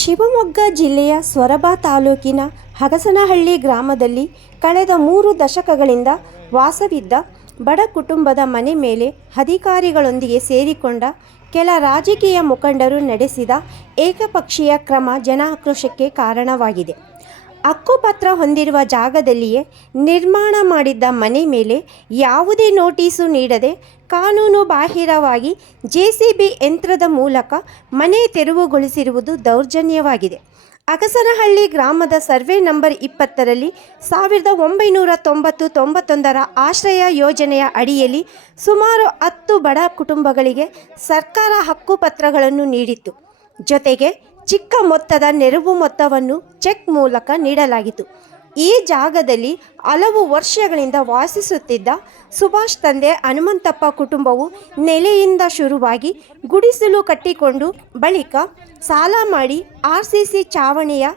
ಶಿವಮೊಗ್ಗ ಜಿಲ್ಲೆಯ ಸೊರಬ ತಾಲೂಕಿನ ಹಗಸನಹಳ್ಳಿ ಗ್ರಾಮದಲ್ಲಿ ಕಳೆದ ಮೂರು ದಶಕಗಳಿಂದ ವಾಸವಿದ್ದ ಬಡ ಕುಟುಂಬದ ಮನೆ ಮೇಲೆ ಅಧಿಕಾರಿಗಳೊಂದಿಗೆ ಸೇರಿಕೊಂಡ ಕೆಲ ರಾಜಕೀಯ ಮುಖಂಡರು ನಡೆಸಿದ ಏಕಪಕ್ಷೀಯ ಕ್ರಮ ಜನಾಕ್ರೋಶಕ್ಕೆ ಕಾರಣವಾಗಿದೆ. ಹಕ್ಕುಪತ್ರ ಹೊಂದಿರುವ ಜಾಗದಲ್ಲಿಯೇ ನಿರ್ಮಾಣ ಮಾಡಿದ್ದ ಮನೆ ಮೇಲೆ ಯಾವುದೇ ನೋಟಿಸು ನೀಡದೆ ಕಾನೂನು ಬಾಹಿರವಾಗಿ ಜೆಸಿಬಿ ಯಂತ್ರದ ಮೂಲಕ ಮನೆ ತೆರವುಗೊಳಿಸಿರುವುದು ದೌರ್ಜನ್ಯವಾಗಿದೆ. ಅಗಸನಹಳ್ಳಿ ಗ್ರಾಮದ ಸರ್ವೆ ನಂಬರ್ ಇಪ್ಪತ್ತರಲ್ಲಿ ಸಾವಿರದ ಒಂಬೈನೂರ ತೊಂಬತ್ತು ತೊಂಬತ್ತೊಂದರ ಆಶ್ರಯ ಯೋಜನೆಯ ಅಡಿಯಲ್ಲಿ ಸುಮಾರು ಹತ್ತು ಬಡ ಕುಟುಂಬಗಳಿಗೆ ಸರ್ಕಾರ ಹಕ್ಕುಪತ್ರಗಳನ್ನು ನೀಡಿತ್ತು. ಜೊತೆಗೆ ಚಿಕ್ಕ ಮೊತ್ತದ ನೆರವು ಮೊತ್ತವನ್ನು ಚೆಕ್ ಮೂಲಕ ನೀಡಲಾಗಿತ್ತು. ಈ ಜಾಗದಲ್ಲಿ ಹಲವು ವರ್ಷಗಳಿಂದ ವಾಸಿಸುತ್ತಿದ್ದ ಸುಭಾಷ್ ತಂದೆ ಹನುಮಂತಪ್ಪ ಕುಟುಂಬವು ನೆಲೆಯಿಂದ ಶುರುವಾಗಿ ಗುಡಿಸಲು ಕಟ್ಟಿಕೊಂಡು ಬಳಿಕ ಸಾಲ ಮಾಡಿ ಆರ್ ಸಿ ಸಿ ಚಾವಣಿಯ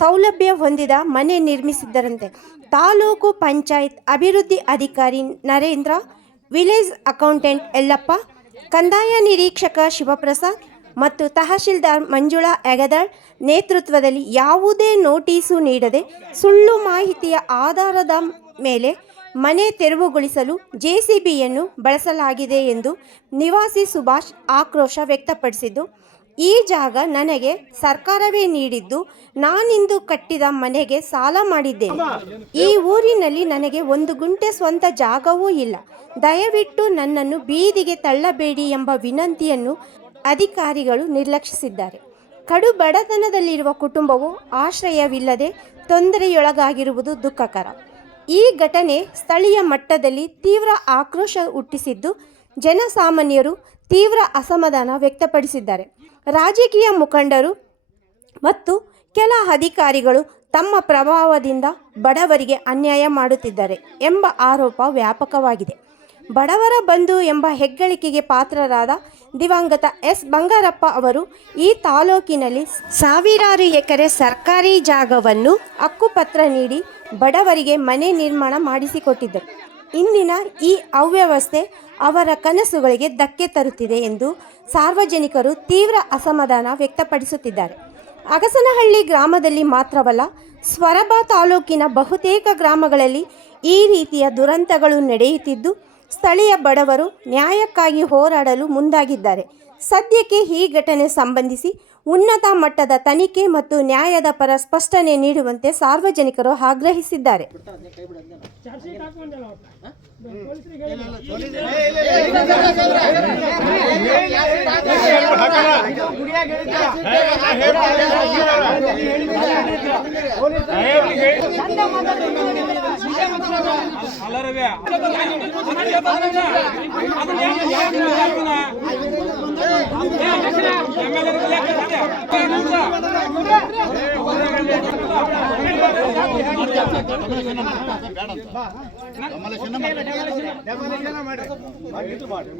ಸೌಲಭ್ಯ ಹೊಂದಿದ ಮನೆ ನಿರ್ಮಿಸಿದ್ದರಂತೆ. ತಾಲೂಕು ಪಂಚಾಯತ್ ಅಭಿವೃದ್ಧಿ ಅಧಿಕಾರಿ ನರೇಂದ್ರ, ವಿಲೇಜ್ ಅಕೌಂಟೆಂಟ್ ಯಲ್ಲಪ್ಪ, ಕಂದಾಯ ನಿರೀಕ್ಷಕ ಶಿವಪ್ರಸಾದ್ ಮತ್ತು ತಹಶೀಲ್ದಾರ್ ಮಂಜುಳಾ ಎಗದಾಳ್ ನೇತೃತ್ವದಲ್ಲಿ ಯಾವುದೇ ನೋಟಿಸು ನೀಡದೆ ಸುಳ್ಳು ಮಾಹಿತಿಯ ಆಧಾರದ ಮೇಲೆ ಮನೆ ತೆರವುಗೊಳಿಸಲು ಜೆಸಿಬಿಯನ್ನು ಬಳಸಲಾಗಿದೆ ಎಂದು ನಿವಾಸಿ ಸುಭಾಷ್ ಆಕ್ರೋಶ ವ್ಯಕ್ತಪಡಿಸಿದ್ದು, ಈ ಜಾಗ ನನಗೆ ಸರ್ಕಾರವೇ ನೀಡಿದ್ದು, ನಾನಿಂದು ಕಟ್ಟಿದ ಮನೆಗೆ ಸಾಲ ಮಾಡಿದ್ದೇನೆ. ಈ ಊರಿನಲ್ಲಿ ನನಗೆ ಒಂದು ಗುಂಟೆ ಸ್ವಂತ ಜಾಗವೂ ಇಲ್ಲ. ದಯವಿಟ್ಟು ನನ್ನನ್ನು ಬೀದಿಗೆ ತಳ್ಳಬೇಡಿ ಎಂಬ ವಿನಂತಿಯನ್ನು ಅಧಿಕಾರಿಗಳು ನಿರ್ಲಕ್ಷಿಸಿದ್ದಾರೆ. ಕಡು ಬಡತನದಲ್ಲಿರುವ ಕುಟುಂಬವು ಆಶ್ರಯವಿಲ್ಲದೆ ತೊಂದರೆಯೊಳಗಾಗಿರುವುದು ದುಃಖಕರ. ಈ ಘಟನೆ ಸ್ಥಳೀಯ ಮಟ್ಟದಲ್ಲಿ ತೀವ್ರ ಆಕ್ರೋಶ ಹುಟ್ಟಿಸಿದ್ದು, ಜನಸಾಮಾನ್ಯರು ತೀವ್ರ ಅಸಮಾಧಾನ ವ್ಯಕ್ತಪಡಿಸಿದ್ದಾರೆ. ರಾಜಕೀಯ ಮುಖಂಡರು ಮತ್ತು ಕೆಲ ಅಧಿಕಾರಿಗಳು ತಮ್ಮ ಪ್ರಭಾವದಿಂದ ಬಡವರಿಗೆ ಅನ್ಯಾಯ ಮಾಡುತ್ತಿದ್ದಾರೆ ಎಂಬ ಆರೋಪ ವ್ಯಾಪಕವಾಗಿದೆ. ಬಡವರ ಬಂಧು ಎಂಬ ಹೆಗ್ಗಳಿಕೆಗೆ ಪಾತ್ರರಾದ ದಿವಂಗತ ಎಸ್. ಬಂಗಾರಪ್ಪ ಅವರು ಈ ತಾಲೂಕಿನಲ್ಲಿ ಸಾವಿರಾರು ಎಕರೆ ಸರ್ಕಾರಿ ಜಾಗವನ್ನು ಹಕ್ಕುಪತ್ರ ನೀಡಿ ಬಡವರಿಗೆ ಮನೆ ನಿರ್ಮಾಣ ಮಾಡಿಸಿಕೊಟ್ಟಿದ್ದರು. ಇಂದಿನ ಈ ಅವ್ಯವಸ್ಥೆ ಅವರ ಕನಸುಗಳಿಗೆ ಧಕ್ಕೆ ತರುತ್ತಿದೆ ಎಂದು ಸಾರ್ವಜನಿಕರು ತೀವ್ರ ಅಸಮಾಧಾನ ವ್ಯಕ್ತಪಡಿಸುತ್ತಿದ್ದಾರೆ. ಅಗಸನಹಳ್ಳಿ ಗ್ರಾಮದಲ್ಲಿ ಮಾತ್ರವಲ್ಲ, ಸ್ವರಬ ತಾಲೂಕಿನ ಬಹುತೇಕ ಗ್ರಾಮಗಳಲ್ಲಿ ಈ ರೀತಿಯ ದುರಂತಗಳು ನಡೆಯುತ್ತಿದ್ದು ಸ್ಥಳೀಯ ಬಡವರು ನ್ಯಾಯಕ್ಕಾಗಿ ಹೋರಾಡಲು ಮುಂದಾಗಿದ್ದಾರೆ ಸದ್ಯಕ್ಕೆ ಈ ಘಟನೆ ಸಂಬಂಧಿಸಿ ಉನ್ನತ ಮಟ್ಟದ ತನಿಖೆ ಮತ್ತು ನ್ಯಾಯದ ಪರ ಸ್ಪಷ್ಟನೆ ನೀಡುವಂತೆ ಸಾರ್ವಜನಿಕರು ಆಗ್ರಹಿಸಿದ್ದಾರೆ ಮಾಡಿ